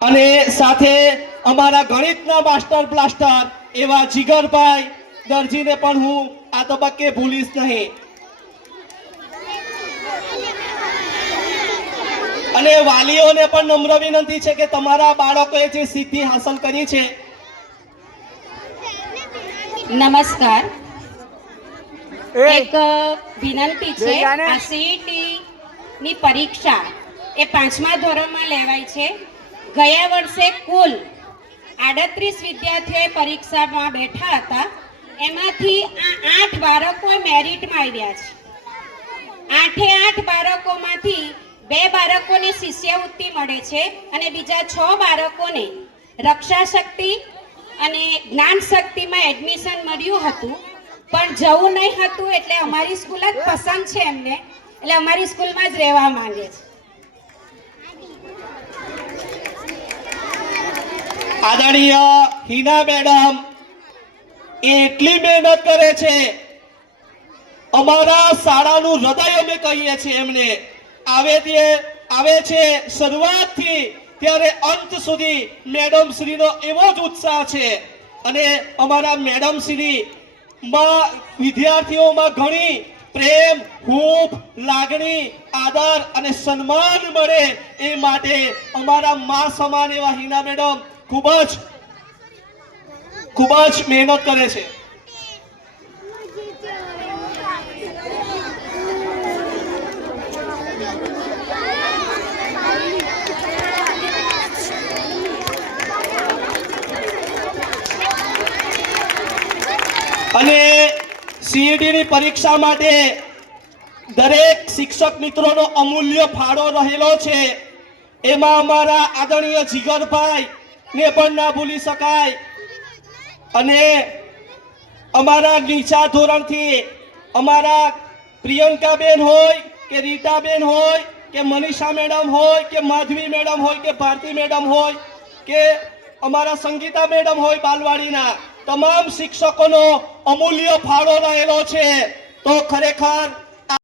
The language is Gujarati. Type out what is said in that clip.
અને સાથે અમારા ગણિતના માસ્ટર બ્લાસ્ટર એવા જીગરભાઈ દરજીને પણ હું આ તબક્કે ભૂલીશ નહીં. અને વાલીઓને પણ નમ્ર વિનંતી છે કે તમારા બાળકોએ જે સિદ્ધિ હાંસલ કરી છે નમસ્કાર. એક વિનંતી છે આ સીઈટી ની પરીક્ષા એ પાંચમા ધોરણમાં લેવાય છે. ગયા વર્ષે કુલ આડત્રીસ વિદ્યાર્થીઓએ પરીક્ષામાં બેઠા હતા. એમાંથી આ આઠ બાળકો મેરિટમાં આવ્યા છે. આઠે આઠ બાળકોમાંથી બે બાળકોને શિષ્યવૃત્તિ મળે છે અને બીજા છ બાળકોને રક્ષા શક્તિ અને જ્ઞાન શક્તિમાં એડમિશન મળ્યું હતું. પણ જવું નહીં હતું એટલે અમારી સ્કૂલ જ પસંદ છે એમને. એટલે અમારી સ્કૂલમાં જ રહેવા માંગે છે. આદરણીય હિના મેડમ, એ એટલી મહેનત કરે છે. અમારા શાળાનું હૃદય અમે કહીએ છીએ એમને. આવે તે, આવે છે શરૂઆતથી ત્યારે અંત સુધી મેડમ શ્રીનો એવો જ ઉત્સાહ છે. અને અમારા મેડમ શ્રી માં, વિદ્યાર્થીઓમાં ઘણી પ્રેમ, હૂફ, લાગણી, આદર અને સન્માન મળે એ માટે અમારા મા સમાન એવા હિના મેડમ ખૂબ જ ખૂબ જ મહેનત કરે છે. અને CET ની પરીક્ષા માટે દરેક શિક્ષક મિત્રોનો અમૂલ્ય ફાળો રહેલો છે. એમાં અમારા આદરણીય જીગરભાઈ ને પણ ના ભૂલી શકાય. અને અમારા નીચા ધોરણથી અમારા પ્રિયંકાબેન હોય કે રીટાબેન હોય કે મનીષા મેડમ હોય કે માધવી મેડમ હોય કે ભારતી મેડમ હોય કે અમારા સંગીતા મેડમ હોય બાલવાડીના, તમામ શિક્ષકોનો અમૂલ્ય ફાળો રહેલો છે. તો ખરેખર